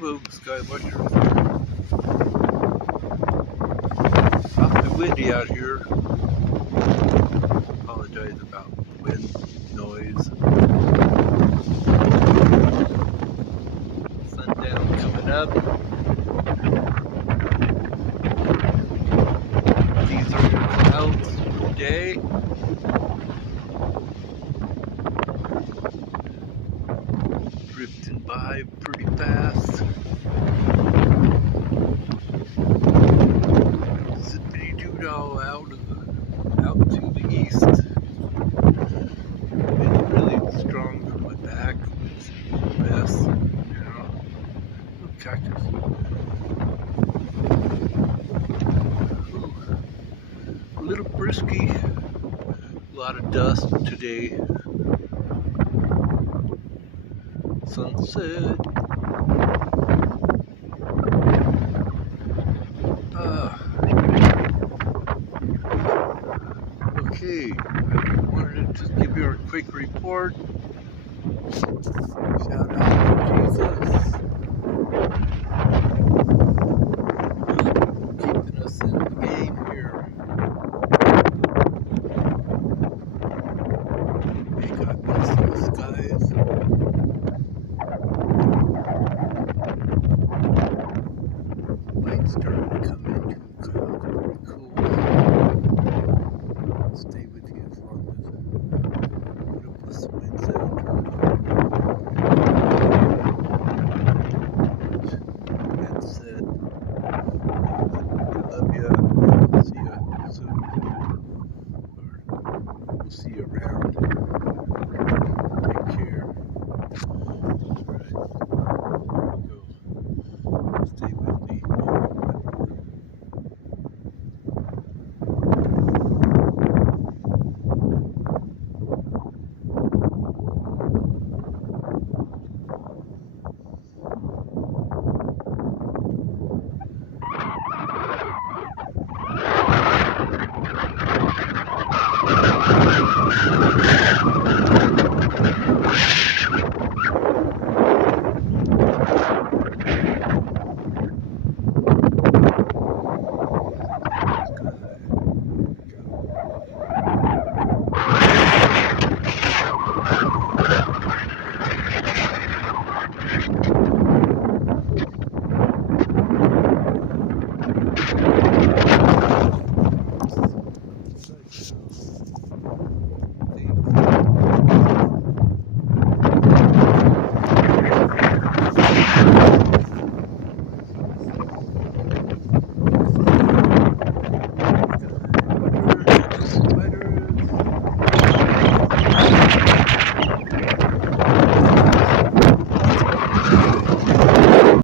Hello, Sky Watchers. Awfully windy out here. Apologize about wind noise. Sundown coming up. These are your clouds for day. Drifting by pretty fast. Zippity doo-dah out to the east. Been really strong for my back. It's a mess. Look, cactus. Ooh, a little brisky. A lot of dust today. Sunset. Okay, I wanted to just give you a quick report. Shout